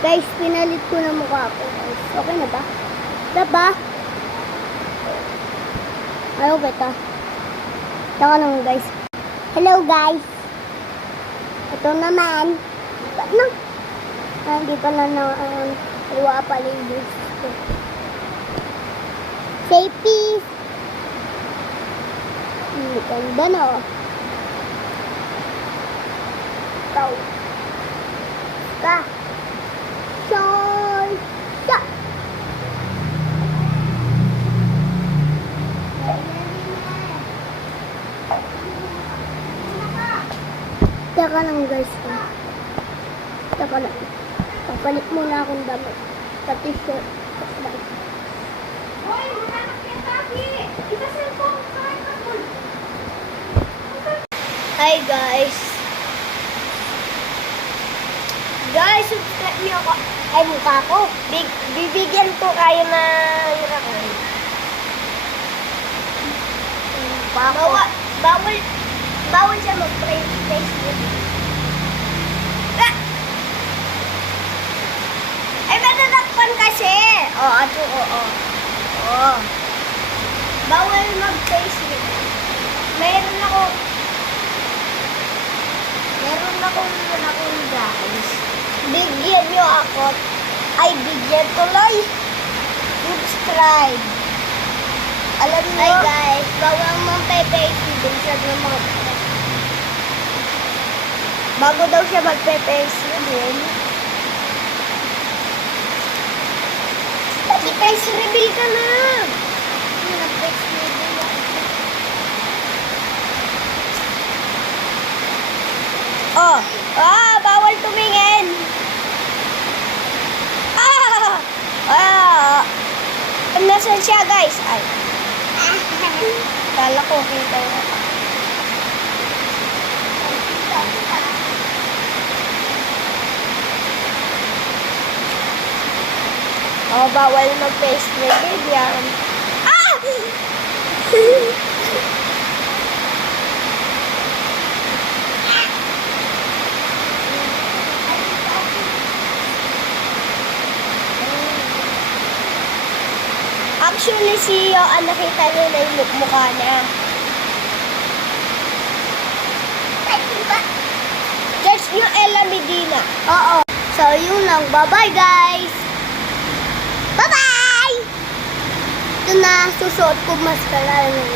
Guys, pinalit ko na mukha ko, guys. Okay na ba? Diba? Ayaw ba ito? Taka naman, guys. Hello, guys. Ito naman. Ba't na? Hindi pala na iwa pala yung gusto. Say peace. Ganda na. Ikaw. Ka. Soy. Sa. Teka lang, guys. Teka lang. Papalit muna akong damit. Sa t-shirt. Hoy, wala na kaya tabi. Ita cellphone ka. Hi, guys. Guys, subscribe niyo ako. Ay, mukha ko. Bibigyan ko kayo ng bawal siya mag-Facebook. Ay, matatakpan kasi. Oo. Bawal mag-Facebook. Meron akong guys. Bigyan nyo ako. Ay, bigyan tuloy. Subscribe. Alam nyo? Ay, guys. Bawal mong pe-Facebook sa mga bago daw siya mag-pe-Facebook. Guys, reveal ka na. Bawal tumingin. Nasaan siya, guys? Ay. Kala ko, kita na. Bawal mag-face reveal yan. Actually, si Yoan, nakita niyo na yung mukha niya. Search niyo Ella Medina. Oo. So, yun lang. Bye-bye, guys. Bye-bye! Ito na, susuot ko mascara ngayon.